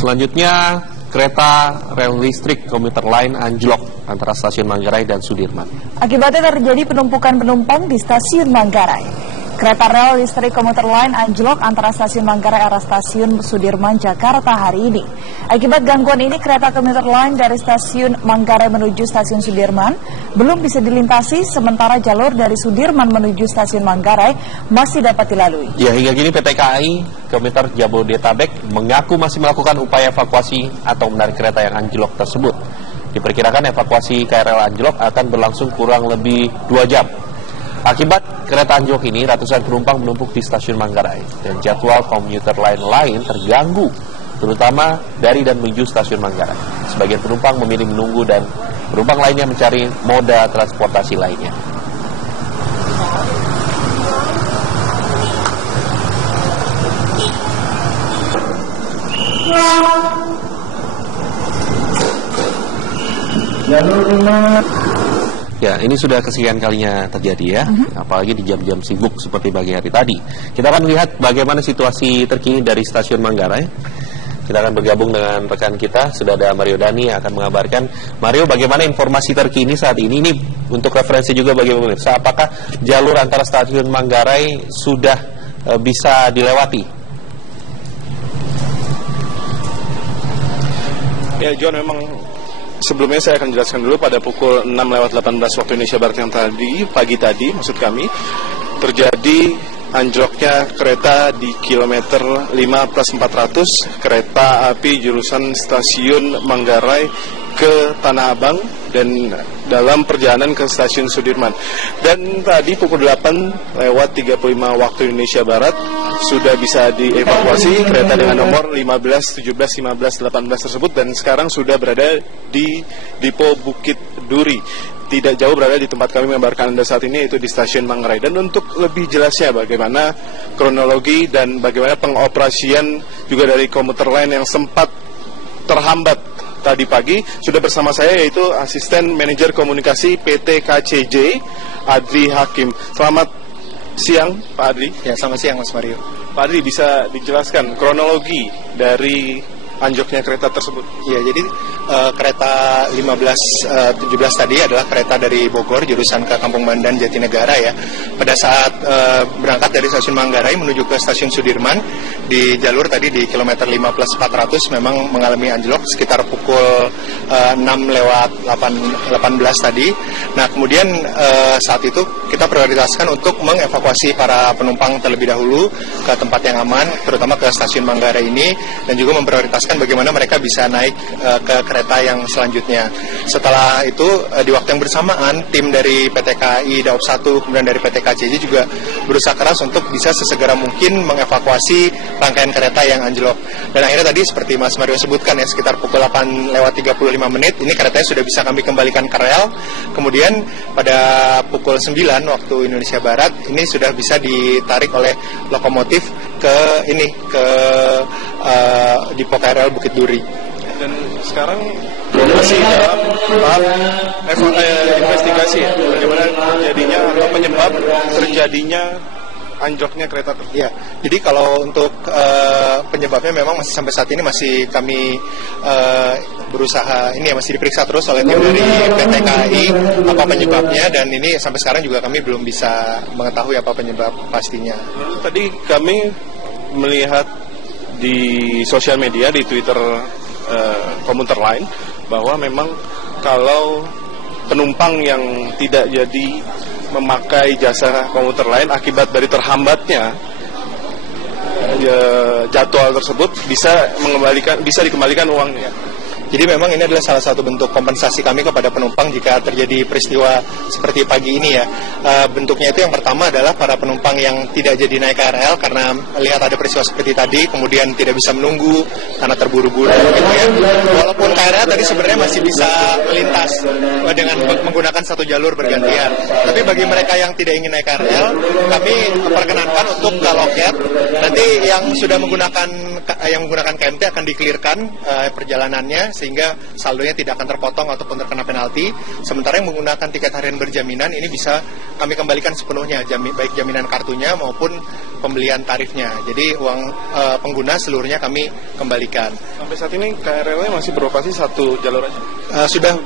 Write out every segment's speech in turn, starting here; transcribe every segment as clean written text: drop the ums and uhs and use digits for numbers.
Selanjutnya, kereta rel listrik komuter lain anjlok antara stasiun Manggarai dan Sudirman. Akibatnya terjadi penumpukan penumpang di stasiun Manggarai. Kereta rel listrik komuter lain anjlok antara stasiun Manggarai arah stasiun Sudirman, Jakarta hari ini. Akibat gangguan ini, kereta komuter lain dari stasiun Manggarai menuju stasiun Sudirman belum bisa dilintasi, sementara jalur dari Sudirman menuju stasiun Manggarai masih dapat dilalui. Ya, hingga kini PT KAI Komuter Jabodetabek mengaku masih melakukan upaya evakuasi atau menarik kereta yang anjlok tersebut. Diperkirakan evakuasi KRL anjlok akan berlangsung kurang lebih 2 jam. Akibat kereta anjlok ini, ratusan penumpang menumpuk di stasiun Manggarai dan jadwal komuter lain terganggu, terutama dari dan menuju stasiun Manggarai. Sebagian penumpang memilih menunggu dan penumpang lainnya mencari moda transportasi lainnya. Ya, ini sudah kesekian kalinya terjadi ya, apalagi di jam-jam sibuk seperti pagi hari tadi. Kita akan lihat bagaimana situasi terkini dari stasiun Manggarai. Kita akan bergabung dengan rekan kita, sudah ada Mario Dani yang akan mengabarkan. Mario, bagaimana informasi terkini saat ini? Ini untuk referensi juga bagi pemirsa. Apakah jalur antara stasiun Manggarai sudah bisa dilewati? Ya, John, memang sebelumnya saya akan jelaskan dulu pada pukul 6:18 waktu Indonesia Barat yang pagi tadi, maksud kami, terjadi anjloknya kereta di kilometer 5+400 kereta api jurusan stasiun Manggarai ke Tanah Abang dan dalam perjalanan ke stasiun Sudirman. Dan tadi pukul 8:35 waktu Indonesia Barat sudah bisa dievakuasi kereta dengan nomor 15, 17, 15, 18 tersebut, dan sekarang sudah berada di Dipo Bukit Duri. Tidak jauh berada di tempat kami mengabarkan Anda saat ini, yaitu di stasiun Manggarai. Dan untuk lebih jelasnya bagaimana kronologi dan bagaimana pengoperasian juga dari komuter lain yang sempat terhambat tadi pagi, sudah bersama saya yaitu Asisten Manajer Komunikasi PT KCJ, Adri Hakim. Selamat siang, Pak Adri. Ya, selamat siang, Mas Mario. Pak Adri, bisa dijelaskan kronologi dari anjloknya kereta tersebut? Ya, jadi kereta 15-17 tadi adalah kereta dari Bogor jurusan ke Kampung Bandan Jatinegara ya. Pada saat berangkat dari stasiun Manggarai menuju ke stasiun Sudirman, di jalur tadi di kilometer 5+400 memang mengalami anjlok sekitar pukul 6:18 tadi. Nah, kemudian saat itu kita prioritaskan untuk mengevakuasi para penumpang terlebih dahulu ke tempat yang aman, terutama ke stasiun Manggarai ini, dan juga memprioritaskan bagaimana mereka bisa naik ke kereta yang selanjutnya. Setelah itu di waktu yang bersamaan, tim dari PT KAI Daop 1 kemudian dari PT KCJ juga berusaha keras untuk bisa sesegera mungkin mengevakuasi rangkaian kereta yang anjlok. Dan akhirnya tadi seperti Mas Mario sebutkan ya, sekitar pukul 8:35 ini keretanya sudah bisa kami kembalikan ke rel. Kemudian pada pukul 9 waktu Indonesia Barat ini sudah bisa ditarik oleh lokomotif ke Dipo KRL Bukit Duri. Dan sekarang masih dalam tahap investigasi ya, bagaimana terjadinya atau penyebab terjadinya anjloknya kereta tersebut. Ya, jadi kalau untuk penyebabnya memang masih sampai saat ini masih kami berusaha, ini ya masih diperiksa terus oleh tim dari PT KAI apa penyebabnya, dan ini sampai sekarang juga kami belum bisa mengetahui apa penyebab pastinya. Lalu tadi kami melihat di sosial media, di Twitter komuter lain, bahwa memang kalau penumpang yang tidak jadi memakai jasa komuter lain akibat dari terhambatnya jadwal tersebut bisa dikembalikan uangnya. Jadi memang ini adalah salah satu bentuk kompensasi kami kepada penumpang jika terjadi peristiwa seperti pagi ini ya. Bentuknya itu yang pertama adalah para penumpang yang tidak jadi naik KRL karena lihat ada peristiwa seperti tadi, kemudian tidak bisa menunggu karena terburu-buru gitu ya. Walaupun KRL tadi sebenarnya masih bisa melintas dengan menggunakan satu jalur bergantian. Tapi bagi mereka yang tidak ingin naik KRL, kami perkenankan untuk ke loket. Nanti yang sudah menggunakan yang menggunakan KMT akan di-clearkan perjalanannya sehingga saldonya tidak akan terpotong ataupun terkena penalti. Sementara yang menggunakan tiket harian berjaminan ini bisa kami kembalikan sepenuhnya, baik jaminan kartunya maupun pembelian tarifnya. Jadi uang pengguna seluruhnya kami kembalikan. Sampai saat ini KRL-nya masih beroperasi satu jalur aja? Sudah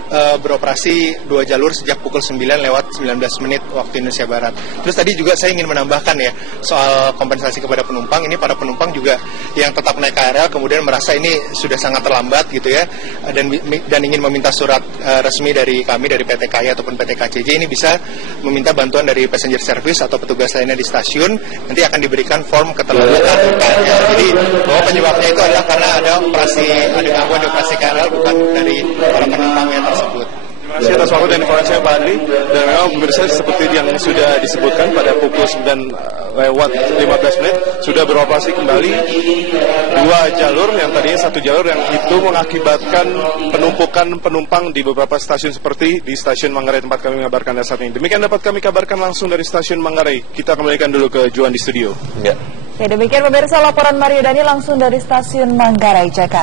beroperasi 2 jalur sejak pukul 9 lewat 19 menit waktu Indonesia Barat. Terus tadi juga saya ingin menambahkan ya soal kompensasi kepada penumpang. Ini para penumpang juga yang tetap naik KRL kemudian merasa ini sudah sangat terlambat gitu ya, dan ingin meminta surat resmi dari kami, dari PT KAI ataupun PT KCJ, ini bisa meminta bantuan dari passenger service atau petugas lainnya di stasiun. Nanti akan diberikan form keterlambatan KRL. Jadi bahwa penyebabnya itu adalah karena ada gangguan di operasi KRL, bukan dari para penumpangnya tersebut. Terima kasih atas waktu dan informasinya Pak Adli. Dan memang pemirsa seperti yang sudah disebutkan pada pukul 9 lewat 15 menit sudah beroperasi kembali 2 jalur, yang tadinya 1 jalur yang itu mengakibatkan penumpukan penumpang di beberapa stasiun seperti di stasiun Manggarai tempat kami mengabarkan saat ini. Demikian dapat kami kabarkan langsung dari stasiun Manggarai. Kita kembalikan dulu ke Juan di studio. Ya, demikian pemirsa laporan Mario Dani langsung dari stasiun Manggarai, Jakarta.